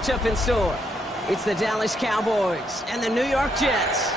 matchup in store. It's the Dallas Cowboys and the New York Jets.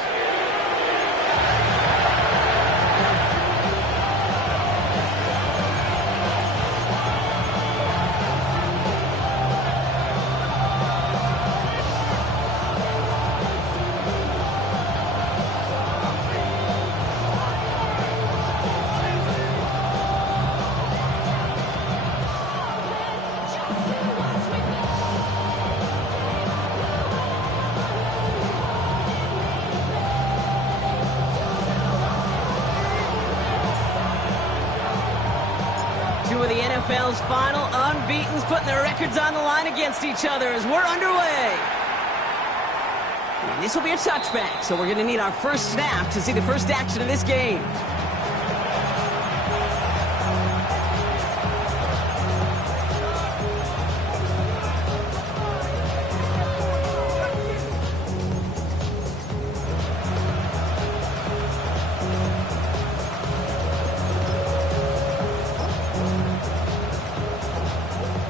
Two of the NFL's final unbeatens putting their records on the line against each other as we're underway. And this will be a touchback, so we're going to need our first snap to see the first action of this game.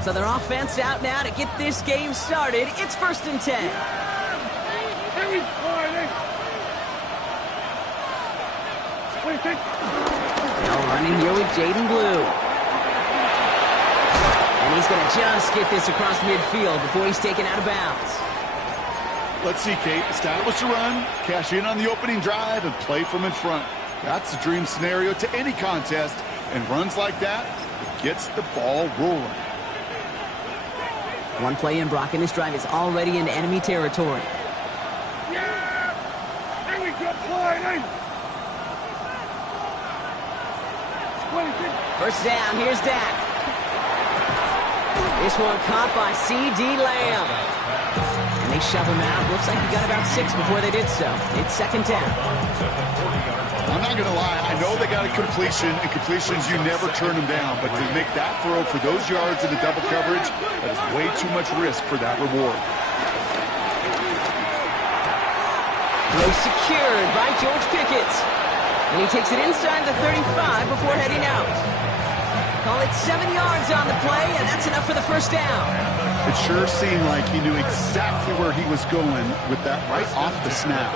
So their offense out now to get this game started. It's 1st and 10. Now running here with Jaden Blue. And he's going to just get this across midfield before he's taken out of bounds. Let's see, Kate. Establish a run, cash in on the opening drive, and play from in front. That's the dream scenario to any contest. And runs like that, it gets the ball rolling. One play in, Brock, and this drive is already into enemy territory. Yeah! There we go, play. First down, here's Dak. This one caught by C.D. Lamb. And they shove him out. Looks like he got about 6 before they did so. It's 2nd down. I'm not going to lie. I know they got a completion, and completions, you never turn them down. But to make that throw for those yards in the double coverage, that is way too much risk for that reward. Throw secured by George Pickett. And he takes it inside the 35 before heading out. Call it 7 yards on the play, and that's enough for the first down. It sure seemed like he knew exactly where he was going with that right off the snap.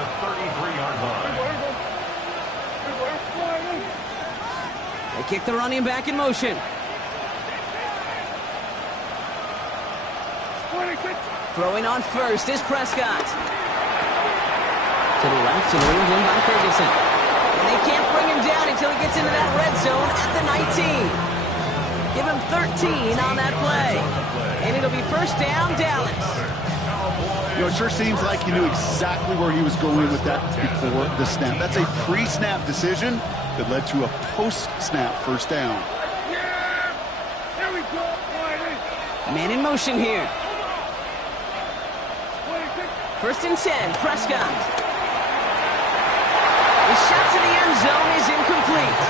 They kick the running back in motion. Throwing on first is Prescott. To the left and winged in by Ferguson. And they can't bring him down until he gets into that red zone at the 19. Give him 13 on that play. And it'll be first down, Dallas. You know, it sure seems like he knew exactly where he was going with that before the snap. That's a pre-snap decision that led to a post-snap first down. Yeah! There we go, Man in motion here. 1st and 10, Prescott. The shot to the end zone is incomplete.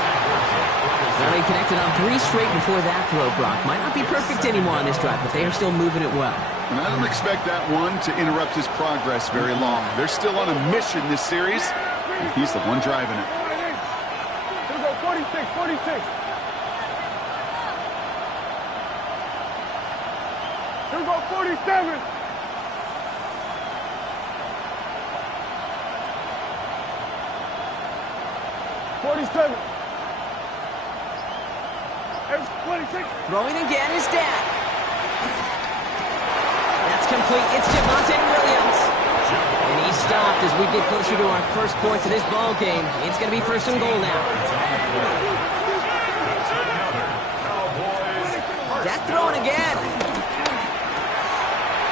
Well, they connected on 3 straight before that throw, Brock. Might not be perfect anymore on this drive, but they are still moving it well. And I don't expect that one to interrupt his progress very long. They're still on a mission this series, and he's the one driving it. Here we go, 46, 46. Here we go, 47. Throwing again is Dak. That's complete. It's Javonte Williams. And he's stopped as we get closer to our first points of this ball game. It's going to be 1st and goal now. Dak throwing again.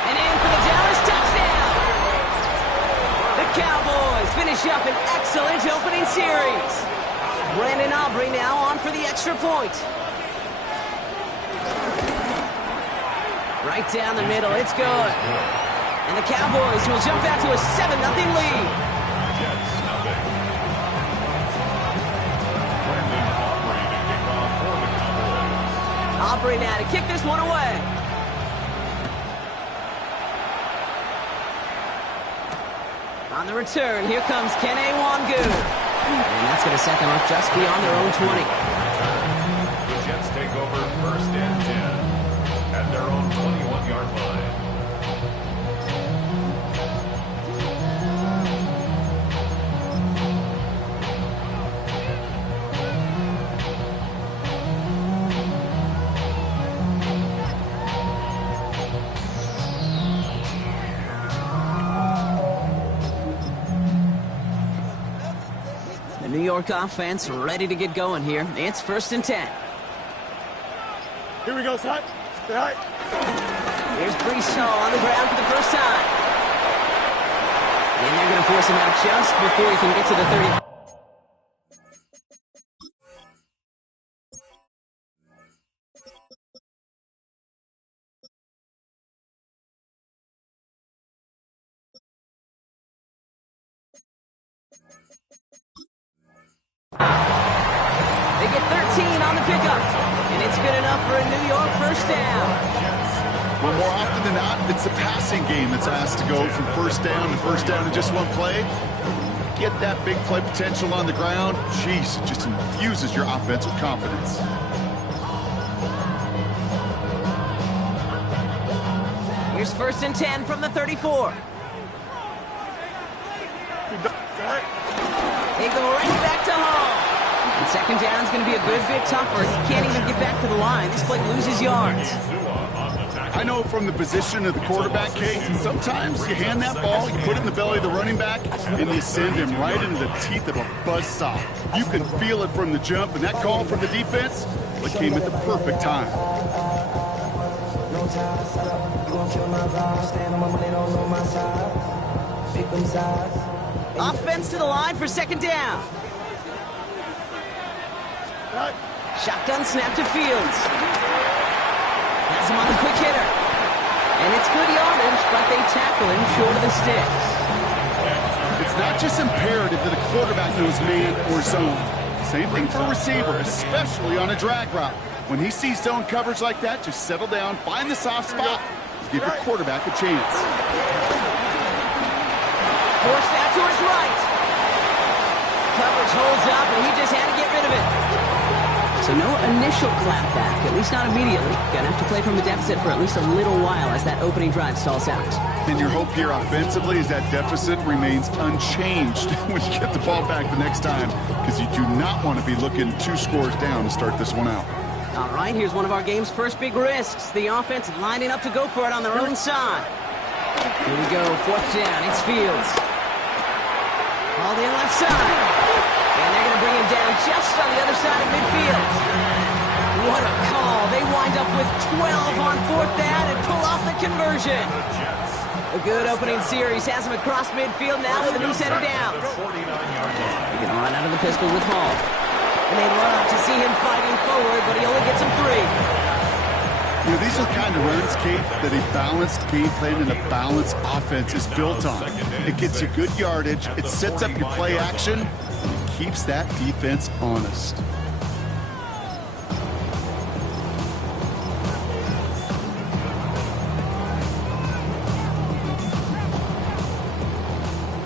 And in for the Dallas touchdown. The Cowboys finish up an excellent opening series. Brandon Aubrey now on for the extra point. Right down the middle, it's good. And the Cowboys will jump out to a 7-0 lead. Aubrey now to kick this one away. On the return, here comes Kene Wangu. And that's going to set them up just beyond their own 20. The Jets take over 1st and 10 at their own 21-yard line. York offense ready to get going here. It's 1st and 10. Here we go, son. Stay high. Here's Brisson on the ground for the first time. And they're going to force him out just before he can get to the 30. They get 13 on the pickup, and it's good enough for a New York first down. Well, more often than not, it's the passing game that's asked to go from first down in just one play. Get that big play potential on the ground. Jeez, it just infuses your offense with confidence. Here's 1st and 10 from the 34. They go right back to Hall. And 2nd down's going to be a good bit tougher. He can't even get back to the line. This play loses yards. I know from the position of the quarterback, Kate, sometimes you hand that ball, you put it in the belly of the running back, and you send him right into the teeth of a buzzsaw. You can feel it from the jump, and that call from the defense, it came at the perfect time. Offense to the line for 2nd down. Shotgun snap to Fields. Has him on the quick hitter. And it's good yardage, but they tackle him short of the sticks. It's not just imperative that a quarterback knows man or zone. Same thing for a receiver, especially on a drag route. When he sees zone coverage like that, just settle down, find the soft spot, give your quarterback a chance. Forced out to his right. Coverage holds up, and he just had to get rid of it. So no initial clapback, at least not immediately. Gonna have to play from a deficit for at least a little while as that opening drive stalls out. And your hope here offensively is that deficit remains unchanged when you get the ball back the next time, because you do not want to be looking 2 scores down to start this one out. All right, here's one of our game's first big risks. The offense lining up to go for it on their own side. Here we go, 4th down, it's Fields. Hauled in left side. And they're going to bring him down just on the other side of midfield. What a call. They wind up with 12 on 4th down and pull off the conversion. A good opening series has him across midfield now with a new set of downs. They're going to run out of the pistol with Hall. And they'd love to see him fighting forward, but he only gets him 3. You know, these are the kind of runs, Kate, that a balanced game plan and a balanced offense is built on. It gets you good yardage, it sets up your play action, and it keeps that defense honest.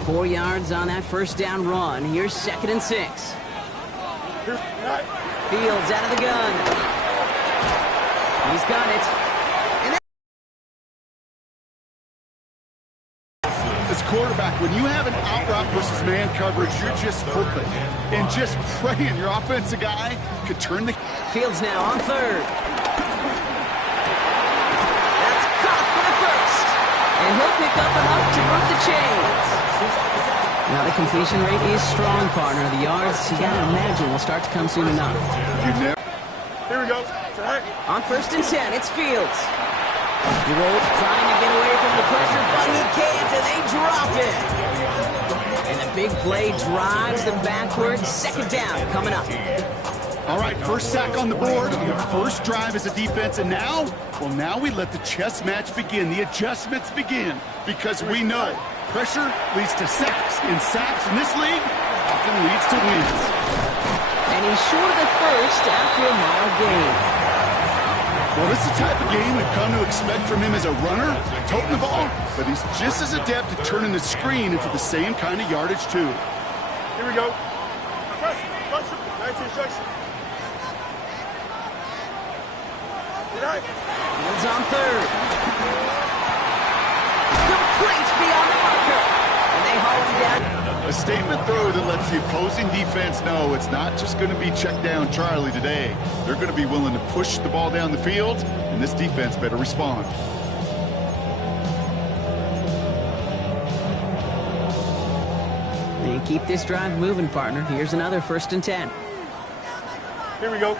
Four yards on that first down run. Here's 2nd and 6. Fields out of the gun. He's got it. And as quarterback, when you have an out route versus man coverage, you're just hoping and just praying your offensive guy could turn the... Fields now on 3rd. That's caught for the 1st. And he'll pick up enough to move the chains. Now the completion rate is strong, partner. The yards, you gotta imagine, will start to come soon enough. Here we go. On 1st and 10, it's Fields. He rolls, trying to get away from the pressure, but he can't, and they drop it. And the big play drives them backwards. 2nd down coming up. All right, first sack on the board on the first drive as a defense, and now, well, now we let the chess match begin, the adjustments begin, because we know pressure leads to sacks, and sacks in this league often leads to wins. And he's short of the 1st after a mile gain. Well, this is the type of game we've come to expect from him as a runner, toting the ball, but he's just as adept at turning the screen into the same kind of yardage, too. Here we go. Nice instruction. Fields on 3rd. Complete beyond the marker. And they haul him down. A statement throw that lets the opposing defense know it's not just going to be check down Charlie today. They're going to be willing to push the ball down the field, and this defense better respond. They And keep this drive moving, partner. Here's another 1st and 10. Here we go.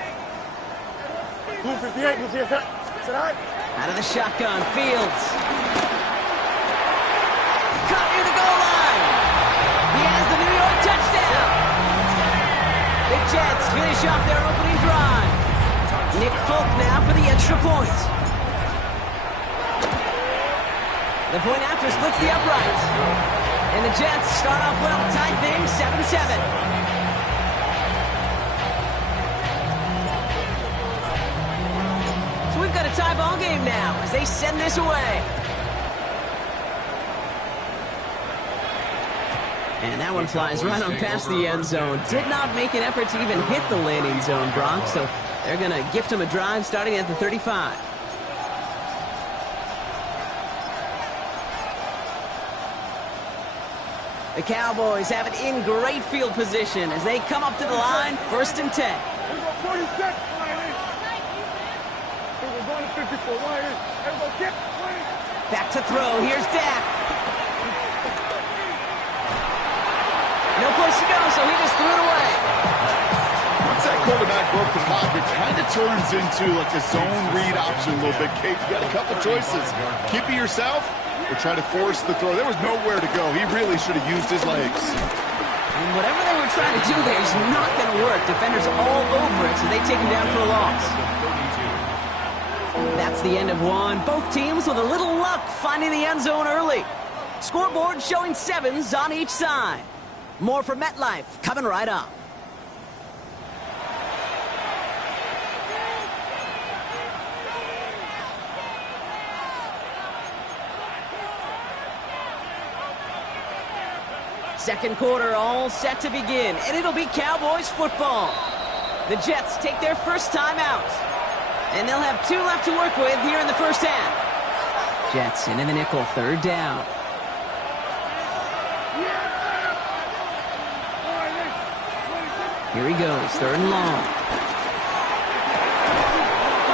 Blue 58, blue 58. Is that all right? Out of the shotgun, Fields. Caught near the goal line. He has the New York touchdown. The Jets finish off their opening drive. Nick Folk now for the extra point. The point after splits the uprights. And the Jets start off well, tie things 7-7. So we've got a tie ball game now as they send this away. And that one flies right on past the end zone. Did not make an effort to even hit the landing zone, Brock. So they're going to gift him a drive starting at the 35. The Cowboys have it in great field position as they come up to the line, 1st and 10. Here we go, 46, Wiley. Here we're going to 54, Wiley. Here we go, get, Wiley. Back to throw, here's Dak. No place to go, so he just threw it away. Once that quarterback broke the pocket, kind of turns into like a zone read option a little bit. Kate, you got a couple choices. Keep it yourself or try to force the throw. There was nowhere to go. He really should have used his legs. And whatever they were trying to do there is not going to work. Defenders all over it, so they take him down for a loss. That's the end of one. Both teams with a little luck finding the end zone early. Scoreboard showing 7s on each side. More from MetLife coming right up. Second quarter all set to begin, and it'll be Cowboys football. The Jets take their first time out, and they'll have 2 left to work with here in the first half. Jets into the nickel, 3rd down. Here he goes, 3rd and long.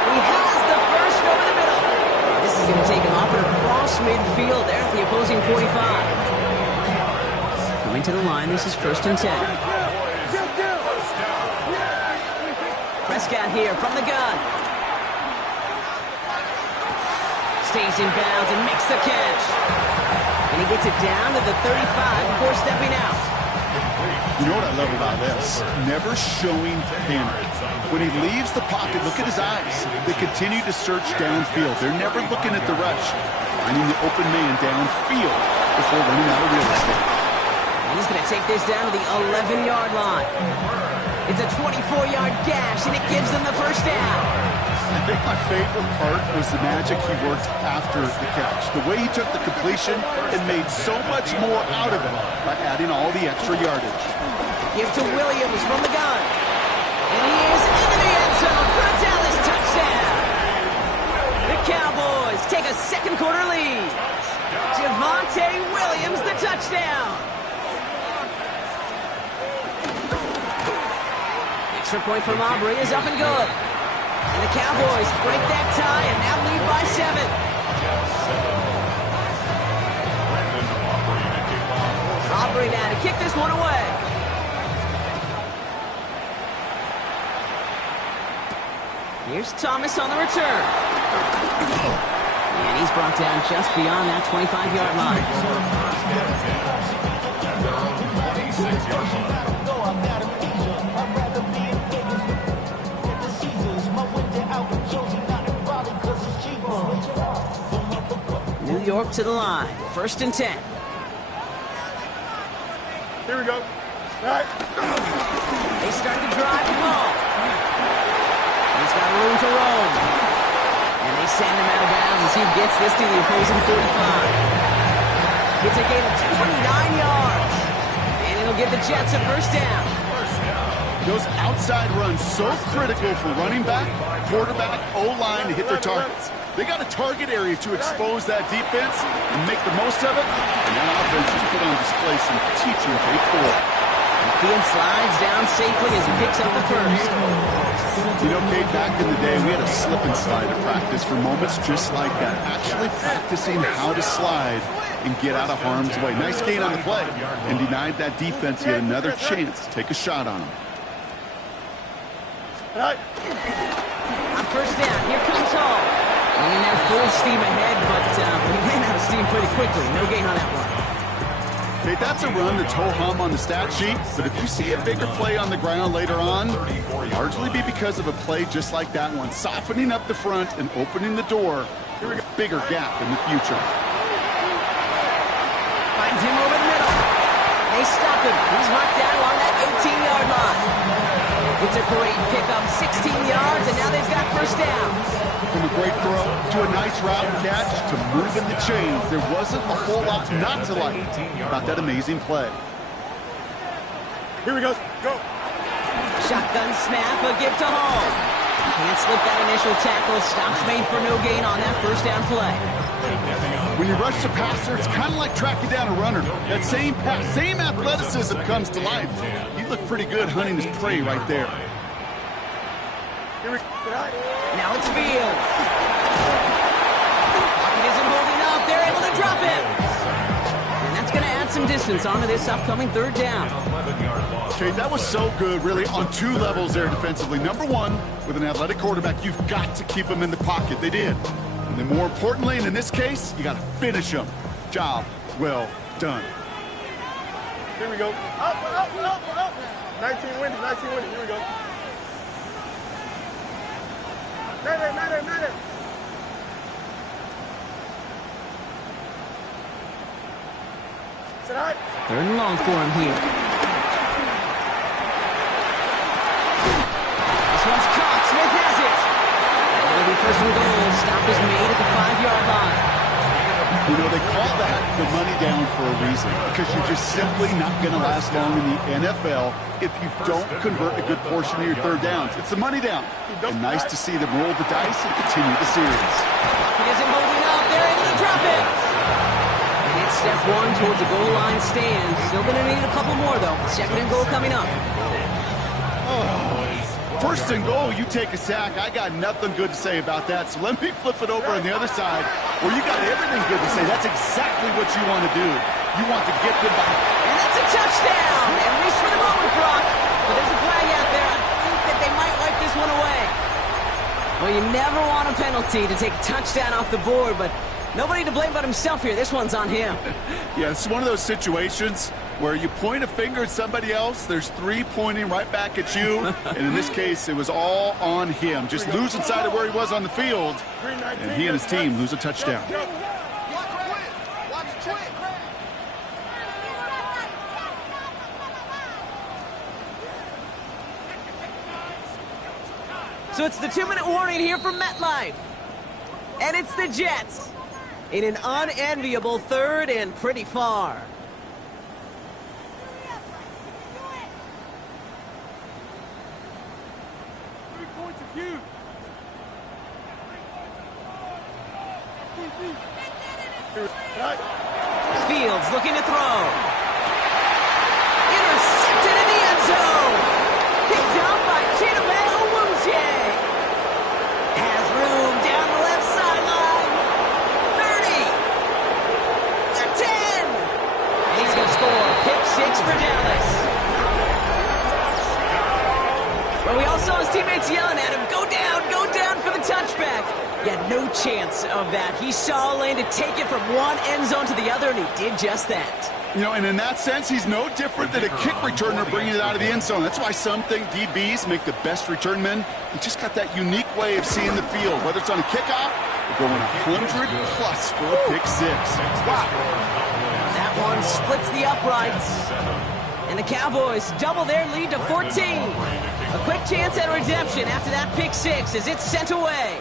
He has the first over the middle. This is going to take him up and across midfield there at the opposing 45. Coming to the line, this is 1st and 10. Prescott here from the gun. Stays in bounds and makes the catch. And he gets it down to the 35 before stepping out. You know what I love about this? Never showing panic. When he leaves the pocket, look at his eyes. They continue to search downfield. They're never looking at the rush. Finding the open man downfield before running out of real estate. And he's going to take this down to the 11-yard line. It's a 24-yard gash, and it gives them the first down. I think my favorite part was the magic he worked after the catch. The way he took the completion and made so much more out of it by adding all the extra yardage. Give to Williams from the gun. And he is into the end zone for a Dallas touchdown. The Cowboys take a second quarter lead. Javonte Williams, the touchdown. Extra point from Aubrey is up and good. And the Cowboys break that tie and now lead by 7. Aubrey now to kick this one away. Here's Thomas on the return. And he's brought down just beyond that 25-yard line. New York to the line. 1st and 10. Here we go. All right. They start to drive the ball. He's got room to roam. And they send him out of bounds as he gets this to the opposing 45. It's a gain of 29 yards. And it'll give the Jets a first down. Those outside runs so critical for running back, quarterback, O-line to hit their targets. They got a target area to expose that defense and make the most of it. And that offense just put on display some teaching tape for it. And Field slides down safely as he picks up the first. You know, Kate, back in the day, we had a slip and slide at practice for moments just like that. Actually practicing how to slide and get out of harm's way. Nice gain on the play, and denied that defense yet another chance to take a shot on him. On first down, here comes Hall. And they're full steam ahead, but he ran out of steam pretty quickly. No gain on that one. Okay, that's a run that's ho-hum on the stat sheet, but if you see a bigger play on the ground later on, it'll largely be because of a play just like that one, softening up the front and opening the door for a bigger gap in the future. Finds him over the middle. They stop him. He's marked down along that 18-yard line. It's a great pickup, 16 yards, and now they've got first down. From a great throw to a nice route catch to moving the chains, there wasn't a whole lot not to like about that amazing play. Here we go. Go. Shotgun snap, a give to Hall. Can't slip that initial tackle. Stops made for no gain on that first down play. When you rush the passer, it's kind of like tracking down a runner. That same pass, same athleticism comes to life. He looked pretty good hunting his prey right there. Now it's Fields. Pocket isn't holding up. They're able to drop it. And that's going to add some distance onto this upcoming third down. Okay, that was so good, really, on two levels there defensively. Number one, with an athletic quarterback, you've got to keep him in the pocket. They did. And then more importantly, and in this case, you got to finish him. Job well done. Here we go. Up. 19 winning. Here we go. Matter. Sit high. Third and long for him here. This one's caught. Smith has it. It'll be first and goal. Stop is made at the 5-yard line. You know, they call that the money down for a reason, because you're just simply not going to last long in the NFL if you don't convert a good portion of your third downs. It's the money down. And nice to see them roll the dice and continue the series. Pocket isn't holding up. They're able to drop it. And it's step one towards a goal line stand. Still going to need a couple more, though. Second and goal coming up. First and goal, you take a sack. I got nothing good to say about that. So let me flip it over on the other side where you got everything good to say. That's exactly what you want to do. You want to get them back. And that's a touchdown. At least for the moment, Brock. But there's a flag out there. I think that they might wipe this one away. Well, you never want a penalty to take a touchdown off the board, but nobody to blame but himself here. This one's on him. Yeah, it's one of those situations where you point a finger at somebody else, there's three pointing right back at you, and in this case, it was all on him. Just losing sight of where he was on the field, and he and his team lose a touchdown. So it's the 2-minute warning here from MetLife. And it's the Jets in an unenviable third and pretty far. Fields looking to throw. Intercepted in the end zone. Picked up by Chidobe Awuzie. Has room down the left sideline. 30. The 10. And he's going to score. Pick 6 for Dallas. Well, we all saw his teammates yelling at him, go down for the touchback. He had no chance of that. He saw a lane to take it from one end zone to the other, and he did just that. You know, and in that sense, he's no different than a kick returner bringing it out of the end zone. That's why some think DBs make the best return men. He just got that unique way of seeing the field, whether it's on a kickoff or going 100+ for a pick 6. Wow. That one splits the uprights. And the Cowboys double their lead to 14. A quick chance at redemption after that pick 6 as it's sent away.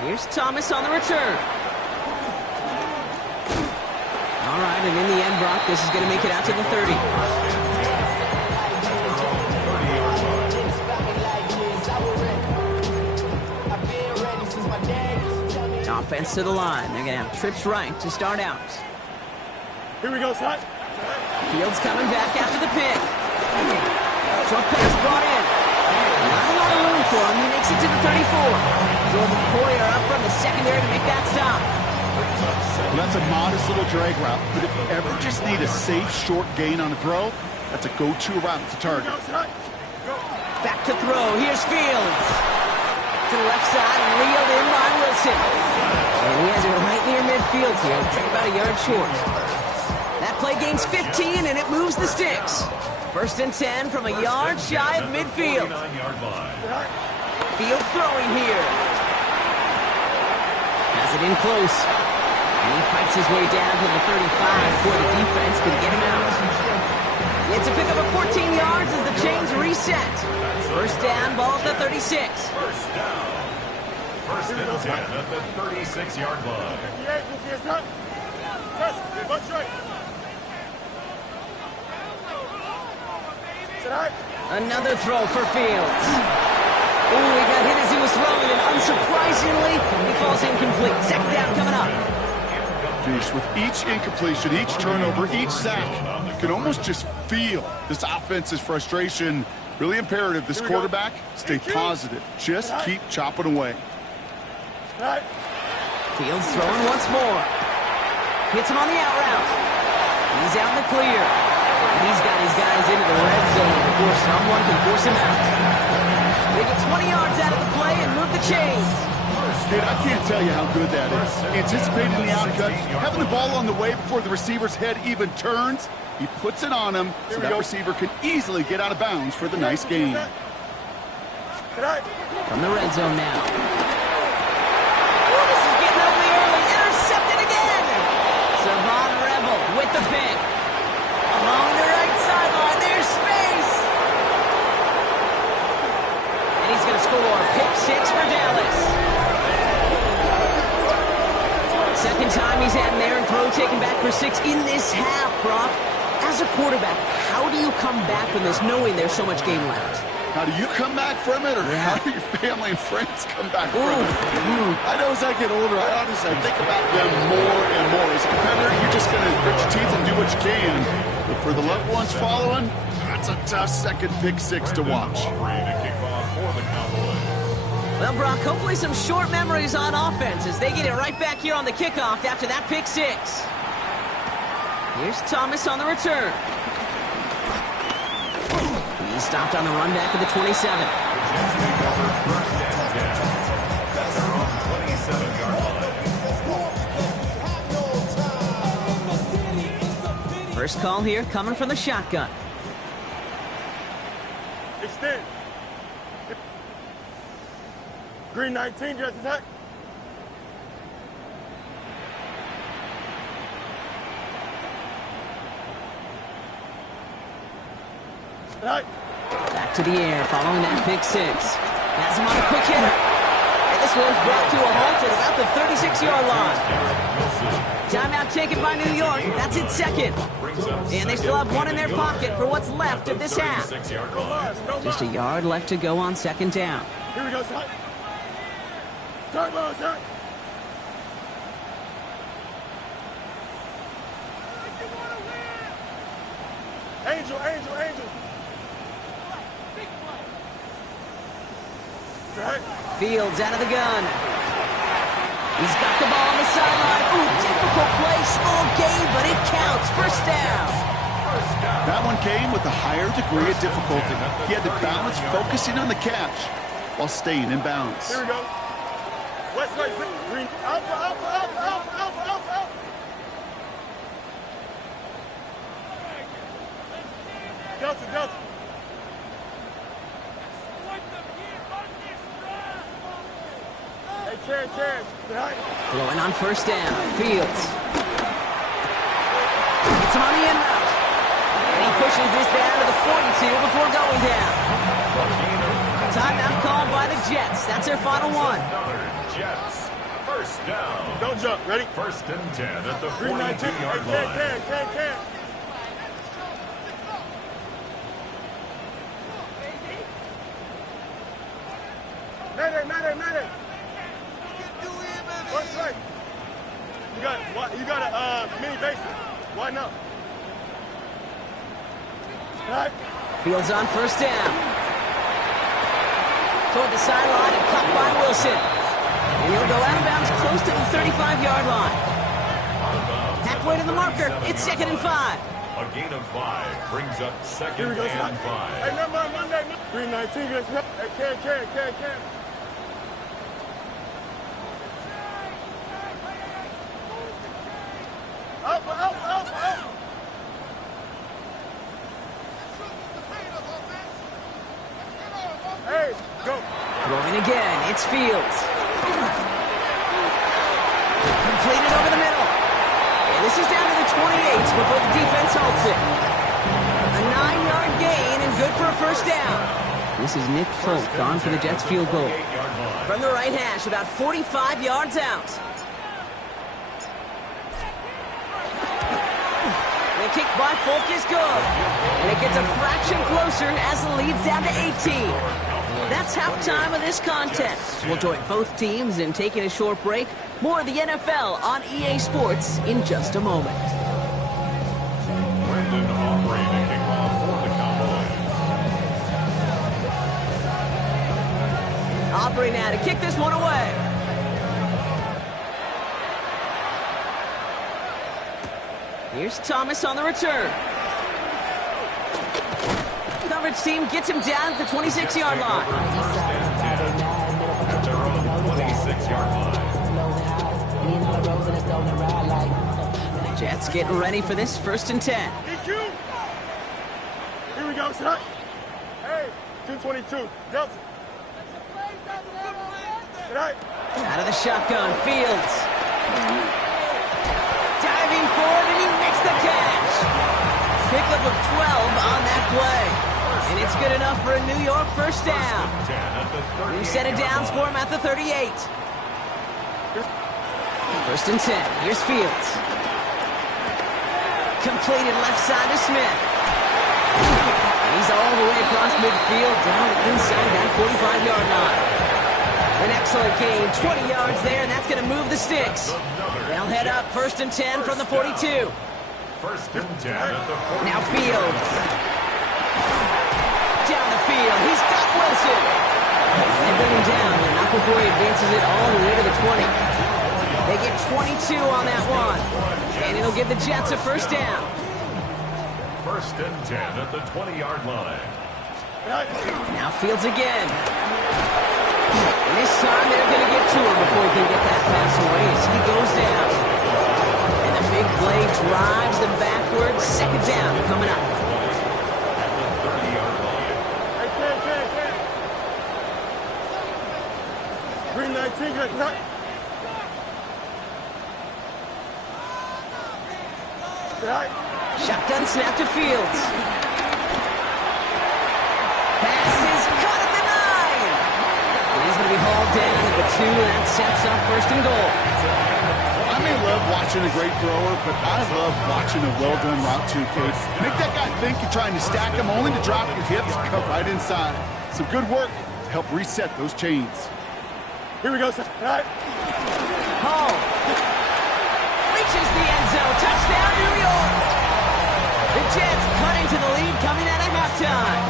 Here's Thomas on the return. All right, and in the end, Brock, this is going to make it out to the 30. Offense to the line. They're going to have trips right to start out. Here we go, son. Fields coming back after the pick. Short pass brought in. Not a lot of room for him. He makes it to the 34. Jordan Poyer up from the secondary to make that stop. Well, that's a modest little drag route, but if you ever just need a safe, short gain on a throw, that's a go-to route to target. Back to throw. Here's Fields. To the left side and reeled in by Wilson. And he has it right near midfield here. It's about a yard short. That play gains 15, and it moves the sticks. 1st and 10 from a yard shy of midfield. Field throwing here. Has it in close. And he fights his way down to the 35 before the defense can get him out. It's a pickup of 14 yards as the chains reset. 1st down, ball at the 36. 1st down. 1st and 10 at the 36-yard line. Another throw for Fields. Ooh, he got hit as he was throwing, and unsurprisingly, he falls incomplete. 2nd down coming up. Jeez, with each incompletion, each turnover, each sack, you can almost just feel this offense's frustration. Really imperative, this quarterback, stay positive. Just keep chopping away. Fields throwing once more. Hits him on the out route. He's out in the clear. He's got his guys into the red zone before someone can force him out. They get 20 yards out of the play and move the chains. Kid, I can't tell you how good that is. Anticipating the outcut, having the ball on the way before the receiver's head even turns, he puts it on him so that receiver can easily get out of bounds for the nice gain. From the red zone now. Oh, this is getting ugly early. Intercepted again. Savon Rebel with the pick. Along the right sideline, there's space. And he's going to score. Pick 6 for Dallas. 2nd time he's had an errant throw taken back for 6 in this half, Brock. As a quarterback, how do you come back from this knowing there's so much game left? How do you come back from it, or how do your family and friends come back from it? I know as I get older, I think about them more and more. As a competitor, you're just going to grit your teeth and do what you can. But for the loved ones following, that's a tough 2nd pick 6 to watch. Well, Brock, hopefully some short memories on offense as they get it right back here on the kickoff after that pick 6. Here's Thomas on the return. He's stopped on the run back of the 27. First call here coming from the shotgun. Extend. Green 19, just attack. Back to the air following that pick 6. Has him on a quick hitter. And this one's brought to a halt at about the 36-yard line. Timeout taken by New York. That's its 2nd. And they still have 1 in their pocket for what's left of this half. Just a yard left to go on 2nd down. Here we go, son. Start low, son. Angel, angel, angel. Right. Fields out of the gun. He's got the ball on the sideline. Ooh, difficult play, small gain, but it counts. 1st down. That one came with a higher degree of difficulty. He had to balance focusing on the catch while staying in bounds. Here we go. West, right, green. Alpha, alpha, alpha, alpha, alpha, alpha, alpha. Delta, delta. Hey, Chance. Throwing on 1st down. Fields. It's him on the end route. And he pushes this down to the 42 before going down. Timeout called by the Jets. That's their final one. Jets. 1st down. Don't jump. Ready? 1st and 10 at the 42-yard 42-yard line. Can. Matter. What's right? You got a mini basic. Why not? Right. Fields on first down. Toward the sideline and caught by Wilson. And he'll go out of bounds close to the 35-yard line. Halfway to the marker. It's 2nd and 5. A gain of 5 brings up 2nd and 5. Hey, number Monday. 319. Let's go. Hey, can. Up. Hey, go. Throwing again. It's Fields. Completed over the middle. And this is down to the 28 before the defense halts it. A 9-yard gain and good for a first down. This is Nick Folk on for the Jets field goal. From the right hash, about 45 yards out. The kick by Folk is good. And it gets a fraction closer as the lead's down to 18. That's halftime of this contest. We'll join both teams in taking a short break. More of the NFL on EA Sports in just a moment. Brandon Aubrey to kick off for the Cowboys. Aubrey now to kick this one away. Here's Thomas on the return. Coverage team gets him down at the 26-yard line. At their own 26-yard line. Jets getting ready for this 1st and 10. EQ. Here we go, son. Hey, 222. Nelson. Right. Out of the shotgun, Fields. Diving forward, and he makes the catch. Pickup of 12 on that play. And it's good enough for a New York first down. New set of downs for him at the 38. 1st and 10. Here's Fields. Completed left side to Smith. And he's all the way across midfield down inside that 45-yard line. An excellent gain, 20 yards there, and that's going to move the sticks. They'll head up 1st and 10 from the 42. 1st and 10 at the 42. Now Fields. Down the field, he's got Wilson. They bring him down, but not before he advances it all the way to the 20. They get 22 on that one. And it'll give the Jets a first down. 1st and 10 at the 20-yard line. Now Fields again. And this time they're going to get to him before he can get that pass away as he goes down. And the big play drives them backwards. 2nd down coming up. At the 30-yard line. Hey, can. 319. Let's go. Right. Shotgun snap to Fields. Pass is caught at the 9. And he's going to be hauled down at the 2, and that sets up 1st and goal. I may love watching a great thrower, but I love watching a well-done route too, Kate. Make that guy think you're trying to stack him only to drop your hips and cut right inside. Some good work to help reset those chains. Here we go, son. Right. Hall reaches the end zone. Touchdown, New York. The Jets cutting to the lead coming out of halftime.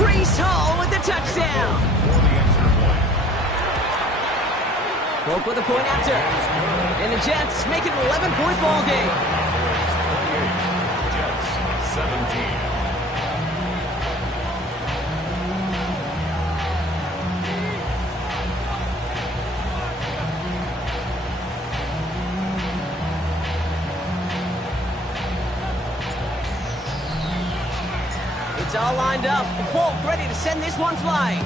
Breece Hall with the touchdown. Folk with a point after. And the Jets make it an 11-point ball game. Jets 17. It's all lined up. Folk ready to send this one flying.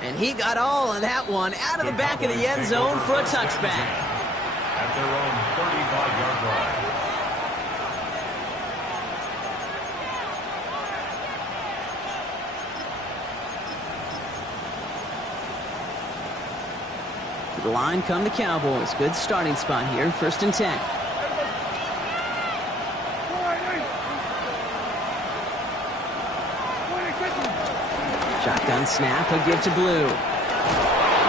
And he got all of that one out of the back of the end zone for a touchback. At their own 35-yard line. To the line come the Cowboys. Good starting spot here. 1st and 10. Shotgun snap, he'll give to Blue.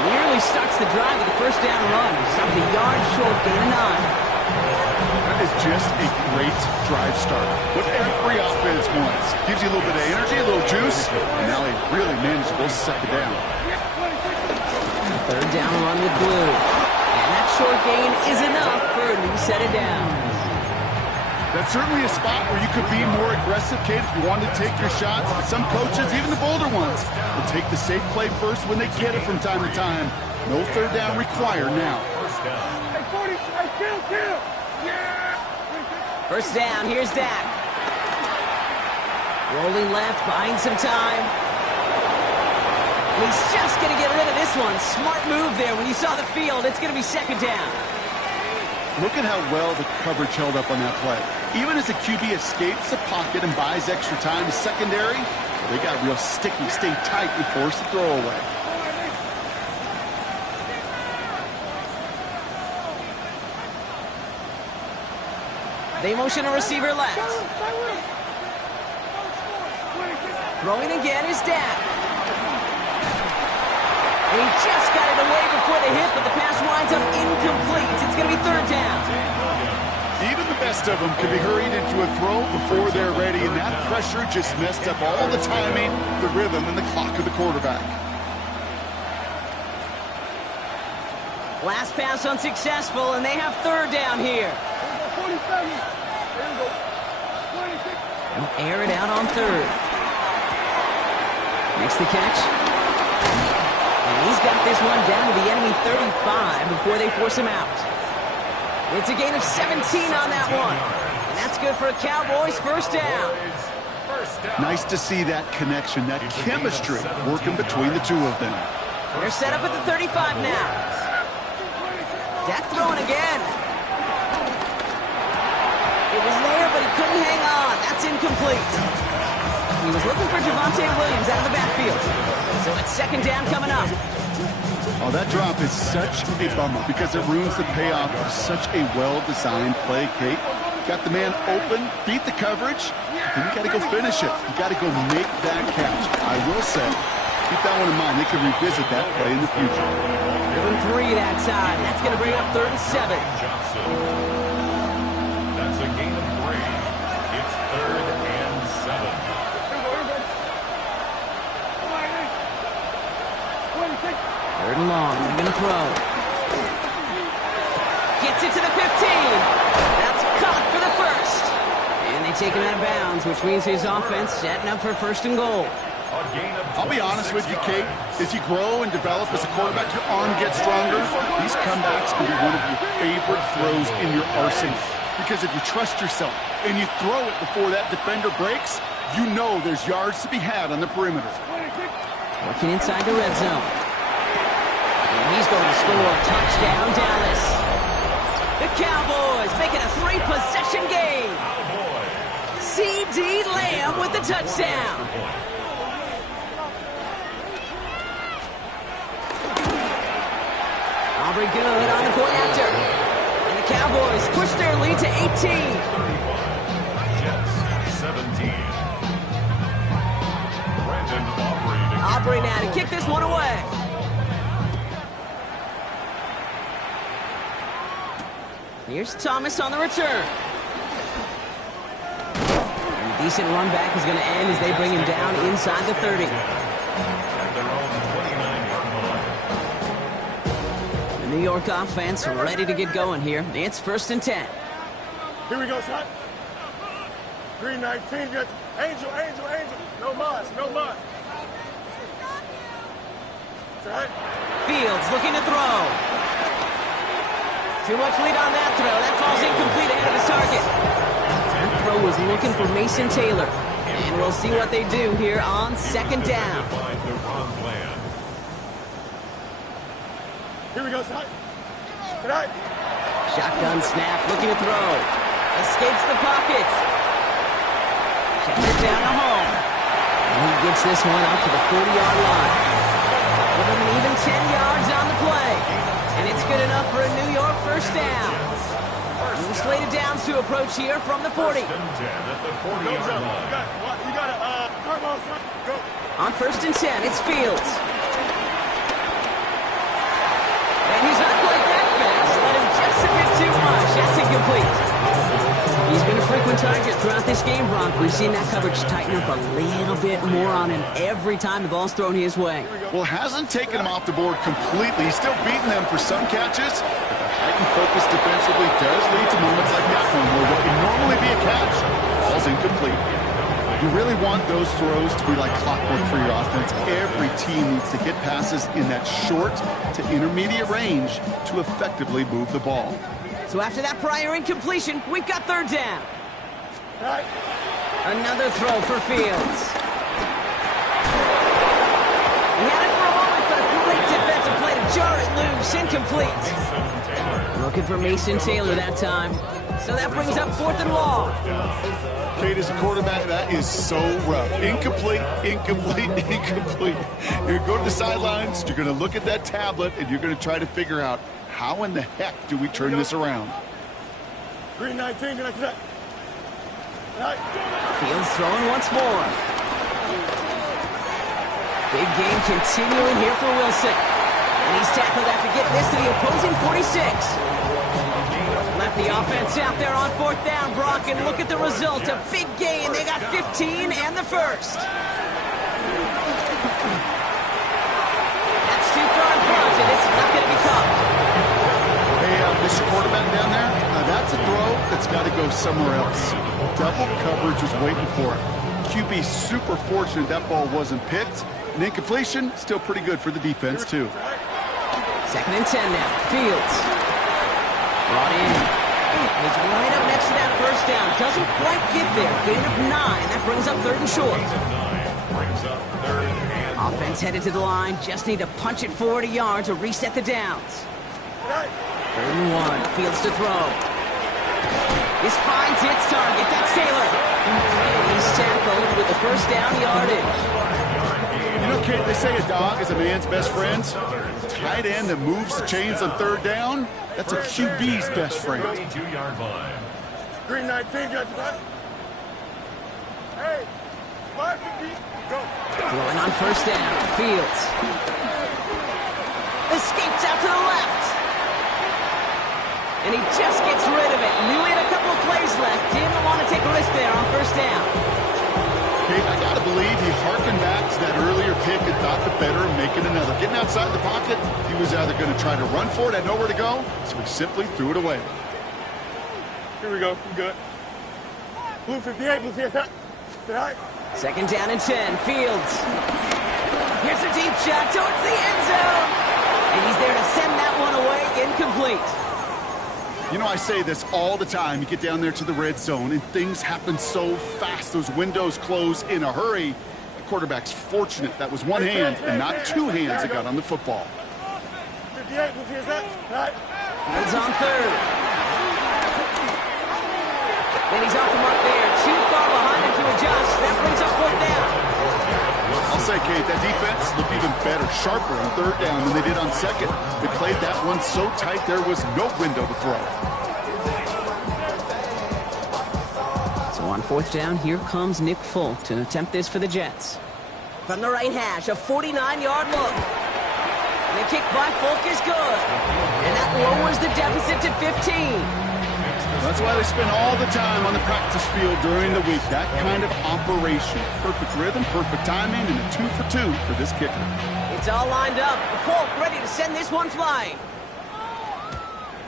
Nearly starts the drive with a first down run. Stopped a yard short, gain of 9. is just a great drive start. What every offense wants. Gives you a little bit of energy, a little juice, and now a really manageable second down. Third down run with Blue. And that short gain is enough for a new set of downs. That's certainly a spot where you could be more aggressive, Kate, if you wanted to take your shots. But some coaches, even the bolder ones, will take the safe play first when they get it from time to time. No third down required now. Hey, 40, hey, kill. Yeah. First down, here's Dak. Rolling left, buying some time. And he's just going to get rid of this one. Smart move there. When you saw the field, it's going to be second down. Look at how well the coverage held up on that play. Even as the QB escapes the pocket and buys extra time to secondary, they got real sticky, stay tight, and force the throwaway. They motion a receiver left. Throwing again is Dak. And he just got it away before the hit, but the pass winds up incomplete. It's going to be third down. Even the best of them can be hurried into a throw before they're ready, and that pressure just messed up all the timing, the rhythm, and the clock of the quarterback. Last pass unsuccessful, and they have third down here. 47. There we go. 26. They'll air it out on third. Makes the catch. And he's got this one down to the enemy 35 before they force him out. It's a gain of 17 on that one. And that's good for a Cowboys first down. Nice to see that connection, that chemistry working between the two of them. They're set up at the 35 now. Dak throwing again. It was there, but he couldn't hang on. That's incomplete. He was looking for Javonte Williams out of the backfield. So it's second down coming up. Oh, that drop is such a bummer because it ruins the payoff of such a well-designed play, Kate. Got the man open, beat the coverage, and you got to go finish it. You got to go make that catch. I will say, keep that one in mind. They can revisit that play in the future. 3 that time. That's going to bring up third and 7. That's a gain of 3. It's third and 7. Third and long. They're going to throw. Gets it to the 15. That's caught for the first. And they take him out of bounds, which means his offense setting up for first and goal. I'll be honest with you, Kate. As you grow and develop as a quarterback, your arm gets stronger. These comebacks can be one of your favorite throws in your arsenal. Because if you trust yourself and you throw it before that defender breaks, you know there's yards to be had on the perimeter. Working inside the red zone. And he's going to score. Touchdown, Dallas. The Cowboys making a 3-possession game. C.D. Lamb with the touchdown. Aubrey good on the point after. And the Cowboys push their lead to 18. Jets 17. Brandon Aubrey now to kick this one away. Here's Thomas on the return. And a decent run back is going to end as they bring him down inside the 30. At their own 29-yard line. The New York offense ready to get going here. It's first and 10. Here we go, son. 319, just angel. No mud. Right. Fields looking to throw. Too much lead on that throw. That falls incomplete ahead of his target. That throw was looking for Mason Taylor. And we'll see what they do here on second down. Here we go, son. Good night. Shotgun snap, looking to throw. Escapes the pocket. Checks it down to home. And he gets this one out to the 40-yard line. With him an even 10 yards on the play. And it's good enough for a New York first down. New slated downs to approach here from the 40. You got it. Come on, son. Go. On first and 10, it's Fields. And he's not quite that fast. Let him just a bit too much. That's incomplete. target throughout this game, Brock. We've seen that coverage tighten up a little bit more on him every time the ball's thrown his way. Well, hasn't taken him off the board completely. He's still beating them for some catches. But the heightened focus defensively does lead to moments like that one where what would normally be a catch falls incomplete. You really want those throws to be like clockwork for your offense. Every team needs to hit passes in that short to intermediate range to effectively move the ball. So after that prior incompletion, we've got third down. Right. Another throw for Fields. He had it for a moment, but a great defensive play to jar it loose. Incomplete. Looking for Mason Taylor that time. So that brings up 4th and long. Kate, as a quarterback, that is so rough. Incomplete, incomplete, incomplete. You're going to go to the sidelines, you're going to look at that tablet, and you're going to try to figure out how in the heck do we turn this around. 319, good after that. Right. Fields throwing once more. Big game continuing here for Wilson. And he's tackled after getting this to the opposing 46. Left the offense out there on 4th down, Brock, and look at the result. A big gain. They got 15 and the first. That's too far in front, and it's not going to be caught. Hey, Mr. Quarterback down there, that's a throw that's got to go somewhere else. Double coverage was waiting for it. QB super fortunate that ball wasn't picked. And incompletion, still pretty good for the defense, too. 2nd and 10 now. Fields. Brought in. He's right up next to that first down. Doesn't quite get there. Gain of 9. That brings up 3rd and short. Offense headed to the line. Just need to punch it forward a yard to reset the downs. 3rd and 1. Fields to throw. This finds its target. That's Taylor. And he's tackled with the first down yardage. You know, Kate, they say a dog is a man's best friend. Tight end that moves the chains on 3rd down, that's a QB's best friend. 32-yard line. 319, got that. Hey, 550, go. Throwing on 1st down. Fields. Escapes out to the left. And he just gets rid of it. Knew he had a couple of plays left. Didn't want to take a risk there on 1st down. Kate, I got to believe he harkened back to that earlier pick and thought the better of making another. Getting outside the pocket, he was either going to try to run for it, had nowhere to go, so he simply threw it away. Here we go, we good. Blue 58, blue 58. Right. 2nd down and 10. Fields. Here's a deep shot towards the end zone. And he's there to send that one away. Incomplete. You know, I say this all the time. You get down there to the red zone, and things happen so fast. Those windows close in a hurry. The quarterback's fortunate that was one hand and not two hands that got on the football. 58, blue 58. Right. Fields on 3rd. Then he's off the mark there. Too far behind him to adjust. That brings up 4th down. I'll say, Kate, that defense looked even better, sharper on 3rd down than they did on 2nd. They played that one so tight there was no window to throw. So on 4th down, here comes Nick Folk to attempt this for the Jets. From the right hash, a 49-yard look. And the kick by Folk is good. And that lowers the deficit to 15. That's why they spend all the time on the practice field during the week. That kind of operation. Perfect rhythm, perfect timing, and a 2-for-2 for this kicker. It's all lined up. Folk ready to send this one flying.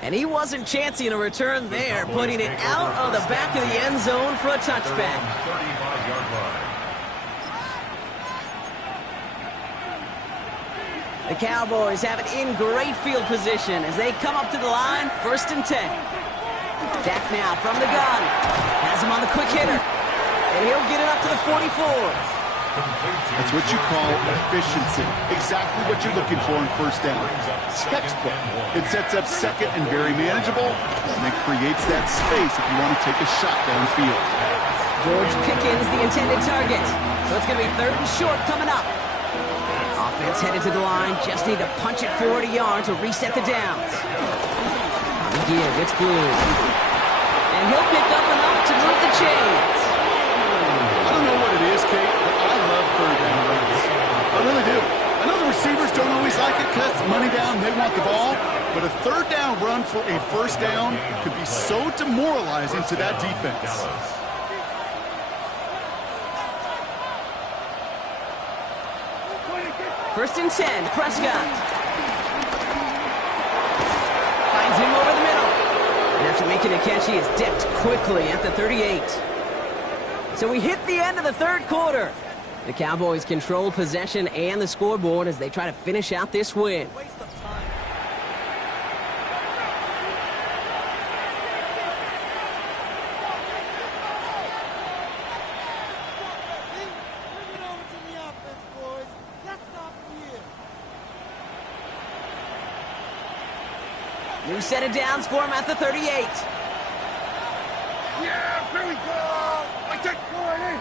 And he wasn't chancing a return there, putting it out of the back of the end zone for a touchback. 35-yard line. The Cowboys have it in great field position as they come up to the line, 1st and 10. Dak now from the gun. Has him on the quick hitter. And he'll get it up to the 44. That's what you call efficiency. Exactly what you're looking for in 1st down. Textbook. It sets up 2nd and very manageable, and it creates that space if you want to take a shot downfield. George Pickens, the intended target. So it's going to be 3rd and short coming up. Offense headed to the line. Just need to punch it forward a yard to reset the downs. On the give, it's Blue. And he'll pick up enough to move the chains. I don't know what it is, Kate, but I love 3rd down runs. I really do. I know the receivers don't always like it because it's money down, they want the ball. But a 3rd down run for a 1st down could be so demoralizing to that defense. First and 10, Prescott. Finds him over the middle. And after making a catch, he is decked quickly at the 38. So we hit the end of the third quarter. The Cowboys control possession and the scoreboard as they try to finish out this win. New set of downs for him at the 38. Yeah, here we go. I take one in.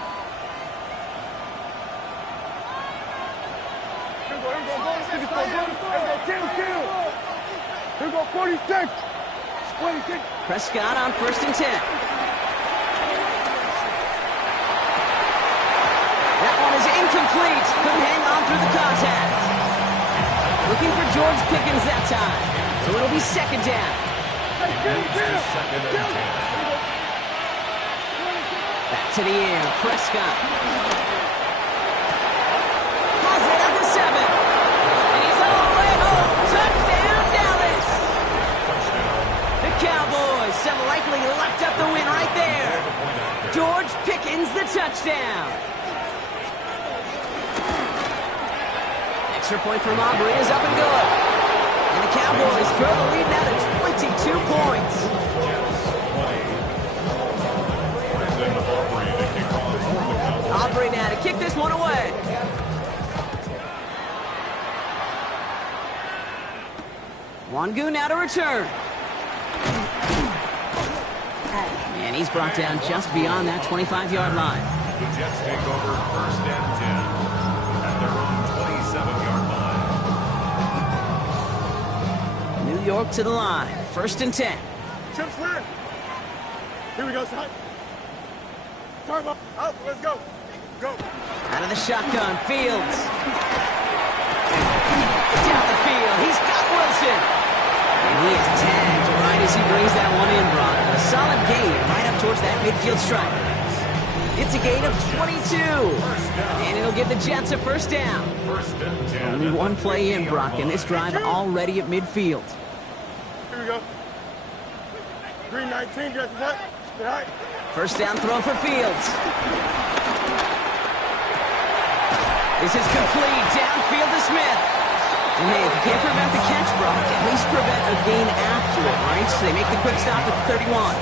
Here we go, 46. 26. Prescott on first and 10. That one is incomplete. Couldn't hang on through the contact. Looking for George Pickens that time. So it'll be second down. Back to the air, Prescott. Has it at the 7. And he's all the way home. Touchdown, Dallas. The Cowboys have likely locked up the win right there. George Pickens the touchdown. Extra point from Aubrey is up and good. And the Cowboys grow the lead now to 22 points. Aubrey now to kick this one away. Wangu now to return. And he's brought down just beyond that 25-yard line. The Jets take over first and 10 at their own 27-yard line. New York to the line. First and 10. Chip slant. Here we go, son. Turn up. Out. Let's go. Go. Out of the shotgun, Fields. Down the field. He's got Wilson. And he is tagged right as he brings that one in, Brock. A solid gain right up towards that midfield stripe. It's a gain of 22. And it'll give the Jets a first down. Only one play in, Brock, and this drive already at midfield. Here we go. Green 19, get that. Right. First down throw for Fields. This is complete. Downfield to Smith. And hey, if you can't prevent the catch, Brock, at least prevent a gain after it, right? So they make the quick stop at the 31.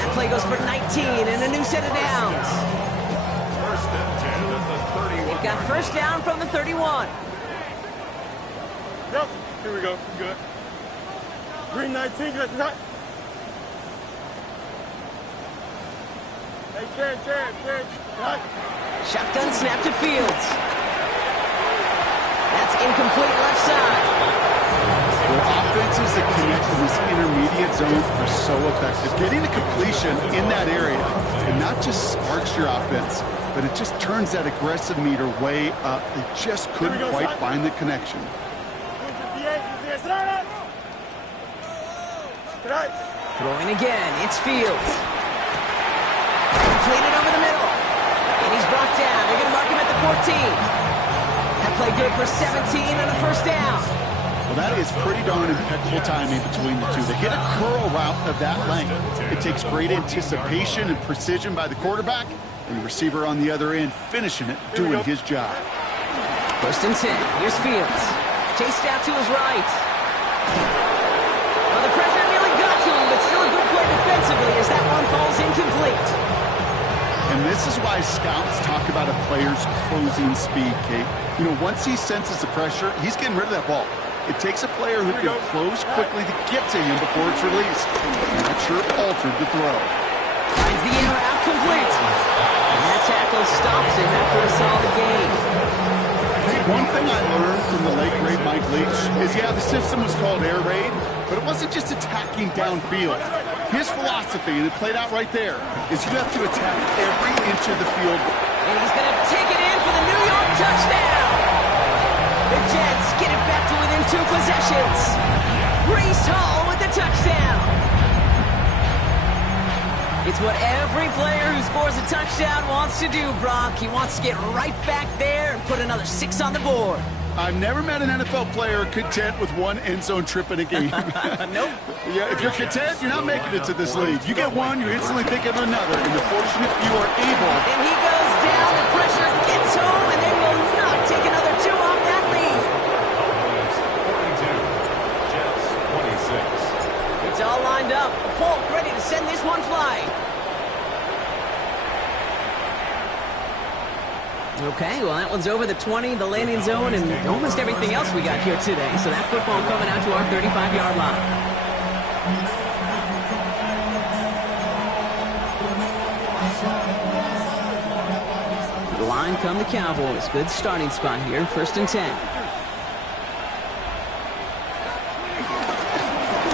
That play goes for 19 and a new set of downs. First and 10 at the 31. They've got first down from the 31. Yep. Here we go. Good. Green 19, get that. Hey, Chad. Right. Shotgun snap to Fields. That's incomplete left side. Well, offenses that connect to this intermediate zone are so effective. Getting a completion in that area, it not just sparks your offense, but it just turns that aggressive meter way up. They just couldn't quite find the connection. Throwing again, it's Fields. Completed over the middle. And he's brought down. They're going to mark him at the 14. That play good for 17 and a first down. Well, that is pretty darn impeccable timing between the two. They hit a curl route of that length. It takes great anticipation and precision by the quarterback, and the receiver on the other end finishing it, doing his job. First and 10. Here's Fields. Chased out to his right. Well, the pressure nearly got to him, but still a good play defensively as that one falls incomplete. And this is why scouts talk about a player's closing speed, Kate. You know, once he senses the pressure, he's getting rid of that ball. It takes a player who can close quickly to get to him before it's released. And that sure altered the throw. Finds the in route complete. And that tackle stops him after a solid gain. Hey, one thing I learned from the late great Mike Leach is, yeah, the system was called air raid, but it wasn't just attacking downfield. His philosophy, and it played out right there, is you have to attack every inch of the field. And he's going to take it in for the New York touchdown. The Jets get it back to within 2 possessions. Breece Hall with the touchdown. It's what every player who scores a touchdown wants to do, Brock. He wants to get right back there and put another 6 on the board. I've never met an NFL player content with one end zone trip in a game. Nope. Yeah, if you're content, you're not making it to this league. You get one, you're instantly thinking of another. And the fortunate few are able. And he goes down. The pressure gets home, and they will not take another 2 off that lead. Cowboys 42, Jets 26. It's all lined up. Folk ready to send this one flying. Okay, well, that one's over the 20, the landing zone, and almost everything else we got here today. So that football coming out to our 35-yard line. To the line come the Cowboys. Good starting spot here, 1st and 10.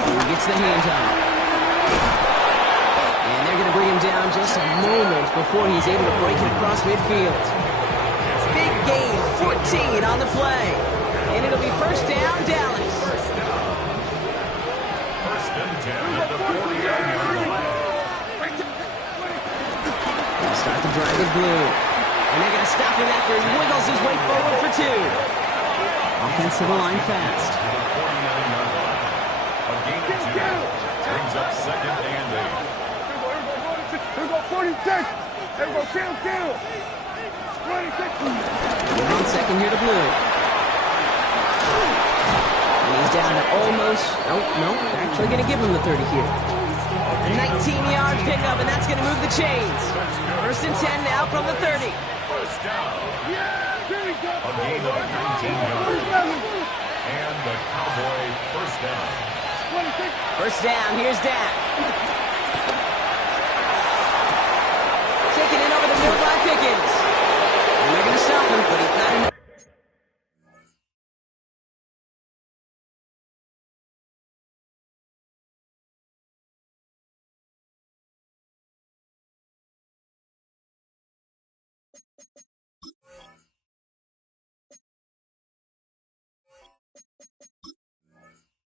Who gets the handoff? And they're going to bring him down just a moment before he's able to break it across midfield. Big gain, 14 on the play. And it'll be 1st down, Dallas. First and 10 at the 40-yard line. They'll start the drive in blue. And they're going to stop him after he wiggles his way forward for 2. Offensive line fast. To the 49-yard line. A gain of 2 brings up 2nd and 8. Here go 46. Here go kill. 26. We're on 2nd here to blue. And he's down to almost... Oh, no, they're actually going to give him the 30 here. A 19-yard pickup, and that's going to move the chains. 1st and 10 now from the 30. First down. Yeah, here we go. A gain of 19 yards. And the Cowboy first down. 26. 1st down, here's Dak. Taken in over the middle by Pickens. And they're going to stop him, but he got enough.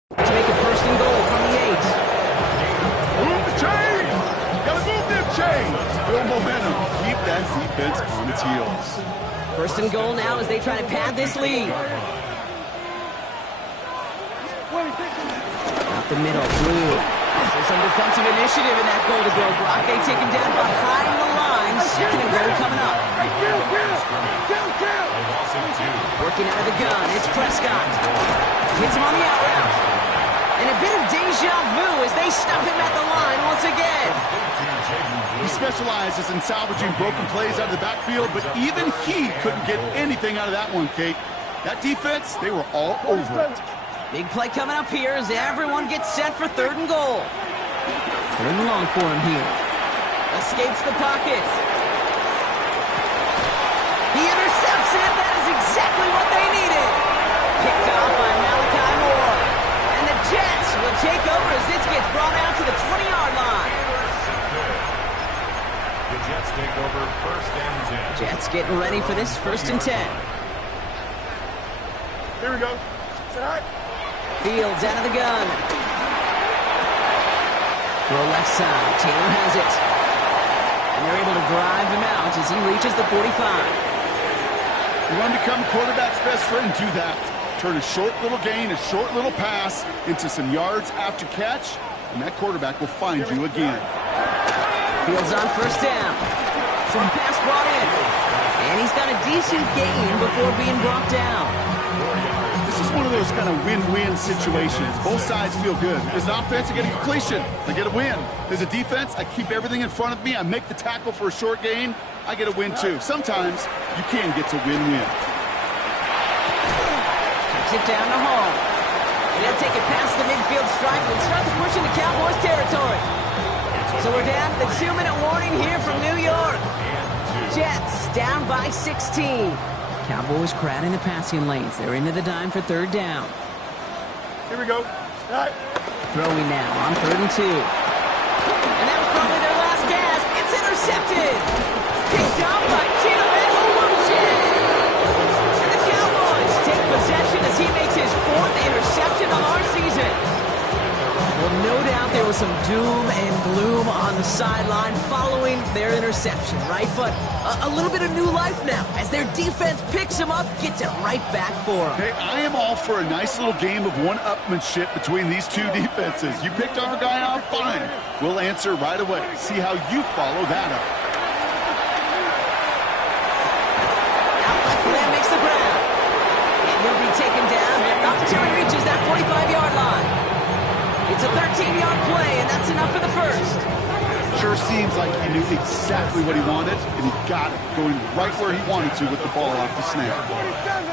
To make it 1st and goal from the 8. Move the chains! Gotta move them chains! Build momentum. Keep that defense on its heels. 1st and goal now as they try to pad this lead. Out the middle, blue. So some defensive initiative in that goal to go block. They take him down behind the line. 2nd and goal coming up. Working out of the gun, it's Prescott. Hits him on the out route. And a bit of deja vu as they stop him at the line once again. He specializes in salvaging broken plays out of the backfield, but even he couldn't get anything out of that one, Kate. That defense, they were all over it. Big play coming up here as everyone gets set for 3rd and goal. 3rd and long for him here. Escapes the pocket. He intercepts it. That is exactly what they needed. Picked off by Malachi Moore. And the Jets will take over as this gets brought out to the 20-yard line. The Jets take over 1st and 10. Jets getting ready for this 1st and 10. Here we go. Set. Fields out of the gun. Throw left side. Taylor has it. And they're able to drive him out as he reaches the 45. You want to become quarterback's best friend, do that. Turn a short little gain, a short little pass into some yards after catch, and that quarterback will find you again. Fields on 1st down. Some pass brought in. And he's got a decent gain before being brought down. This is one of those kind of win-win situations. Both sides feel good. As an offense, I get a completion. I get a win. As a defense, I keep everything in front of me. I make the tackle for a short gain. I get a win, too. Sometimes you can get to win-win. Kicks it down to Hall. And they'll take it past the midfield stripe and start to push into Cowboys territory. So we're down to the 2-minute warning here from New York. Jets down by 16. Cowboys crowding the passing lanes. They're into the dime for 3rd down. Here we go. Right. Throwing now on 3rd and 2. And that was probably their last gasp. It's intercepted. Picked up by Chidobe Owuche. And the Cowboys take possession as he makes his 4th interception of our season. Well, no doubt they were know, some doom and gloom on the sideline following their interception, right? But a little bit of new life now as their defense picks them up, gets it right back for them. Hey, I am all for a nice little game of one-upmanship between these two defenses. You picked our guy out, fine. We'll answer right away. See how you follow that up. Outlet makes the ground. And he'll be taken down, but not until he reaches that 45-yard line. It's a 13-yard play, and that's enough for the first. Sure seems like he knew exactly what he wanted, and he got it, going right where he wanted to with the ball off the snap. 47.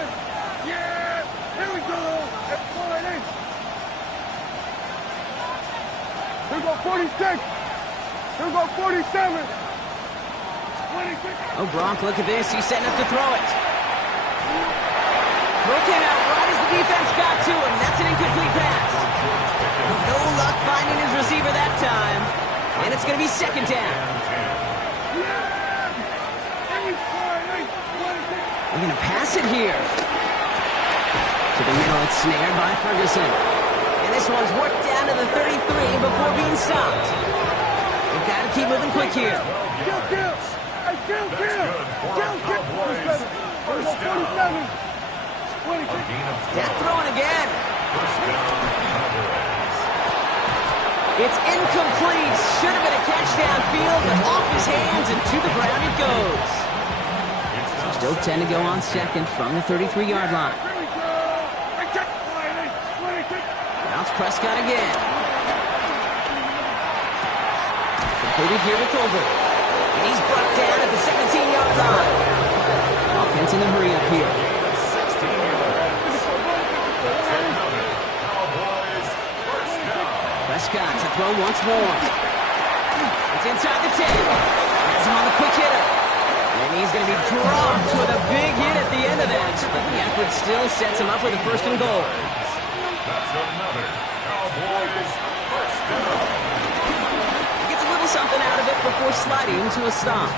Yeah, here we go. That's 48. Here we go 46. Here we go 47. 26. Oh, Gronk, look at this. He's setting up to throw it. Throw came out right as the defense got to him. That's an incomplete pass. No luck finding his receiver that time. And it's going to be second down. We're going to pass it here. To the middle, it's snared by Ferguson. And this one's worked down to the 33 before being stopped. We've got to keep moving quick here. Kill. First down. Death throwing again. First down, Cowboys. It's incomplete. Should have been a catch downfield, but off his hands and to the ground it goes. So still 10 to go on second from the 33-yard line. Now it's Prescott again. Completed here with Tolbert. And he's brought down at the 17-yard line. Offense in the hurry up here. Prescott to throw once more. It's inside the 10. Has him on the quick hitter. And he's going to be dropped with a big hit at the end of that. But the effort still sets him up with a first and goal. That's another Cowboys first down. He gets a little something out of it before sliding to a stop.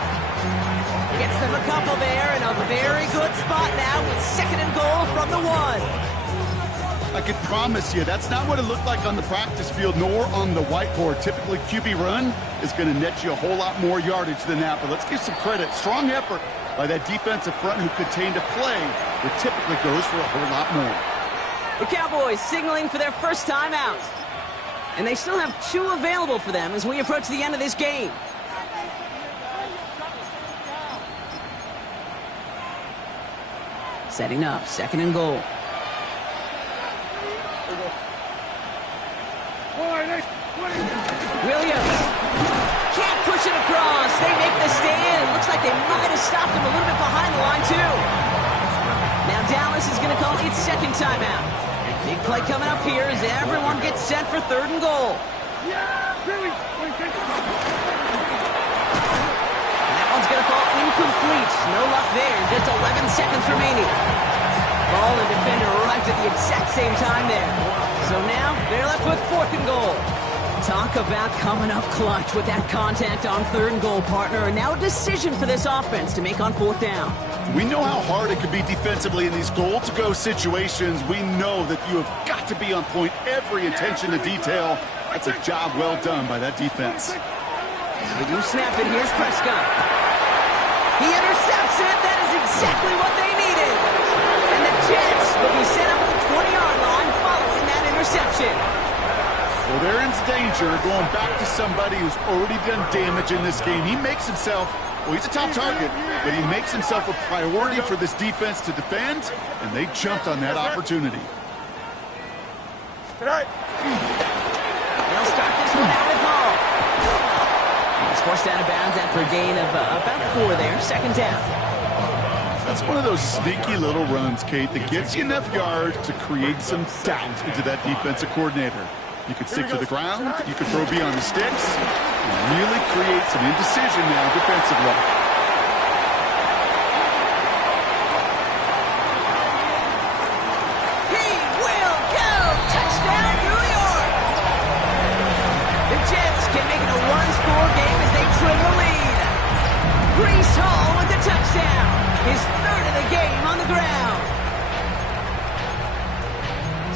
Gets them a couple there in a very good spot now with second and goal from the 1. I could promise you that's not what it looked like on the practice field nor on the whiteboard. Typically, QB run is going to net you a whole lot more yardage than that. But let's give some credit. Strong effort by that defensive front who contained a play that typically goes for a whole lot more. The Cowboys signaling for their first time out. And they still have 2 available for them as we approach the end of this game. Setting up, second and goal. Williams can't push it across. They make the stand. Looks like they might have stopped him a little bit behind the line, too. Now Dallas is going to call its second timeout. Big play coming up here as everyone gets set for third and goal. That one's going to fall incomplete. No luck there. Just 11 seconds remaining. Ball and defender arrived at the exact same time there. So now they're left with fourth and goal. Talk about coming up clutch with that contact on third and goal, partner. And now a decision for this offense to make on fourth down. We know how hard it can be defensively in these goal-to-go situations. We know that you have got to be on point, every attention to detail. That's a job well done by that defense. They do snap it. Here's Prescott. He intercepts it. That is exactly what they needed. And the Jets will be set up at the 20-yard line following that interception. Well, they're in danger going back to somebody who's already done damage in this game. He makes himself, well, he's a top target, but he makes himself a priority for this defense to defend, and they jumped on that opportunity. Good night. They'll start this one out with Hall. He's forced out of bounds after a gain of about 4 there, second down. That's one of those sneaky little runs, Kate, that gets you enough yards to create some doubt into that defensive coordinator. You can stick to the ground, you can throw beyond the sticks, and really create some indecision now defensively. He will go! Touchdown, New York! The Jets can make it a one-score game as they trim the lead. Breece Hall with the touchdown. His third of the game on the ground.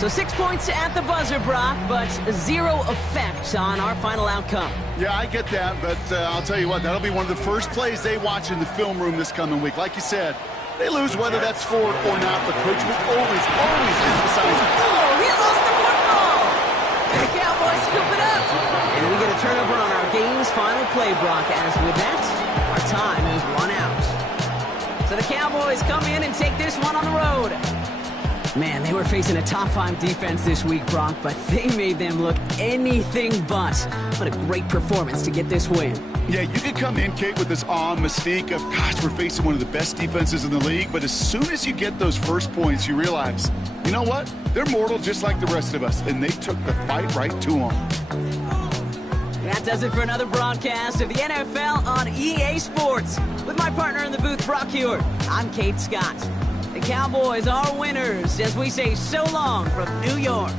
So 6 points at the buzzer, Brock, but 0 effect on our final outcome. Yeah, I get that, but I'll tell you what, that'll be one of the first plays they watch in the film room this coming week. Like you said, they lose whether that's scored or not. The coach will always emphasize. Oh, he lost the football! And the Cowboys scoop it up. And we get a turnover on our game's final play, Brock, as with that, our time has run out. So the Cowboys come in and take this one on the road. Man, they were facing a top-5 defense this week, Brock, but they made them look anything but. What a great performance to get this win. Yeah, you can come in, Kate, with this awe and mystique of, gosh, we're facing one of the best defenses in the league, but as soon as you get those first points, you realize, you know what? They're mortal just like the rest of us, and they took the fight right to them. That does it for another broadcast of the NFL on EA Sports. With my partner in the booth, Brock Hewitt, I'm Kate Scott. The Cowboys are winners as we say so long from New York.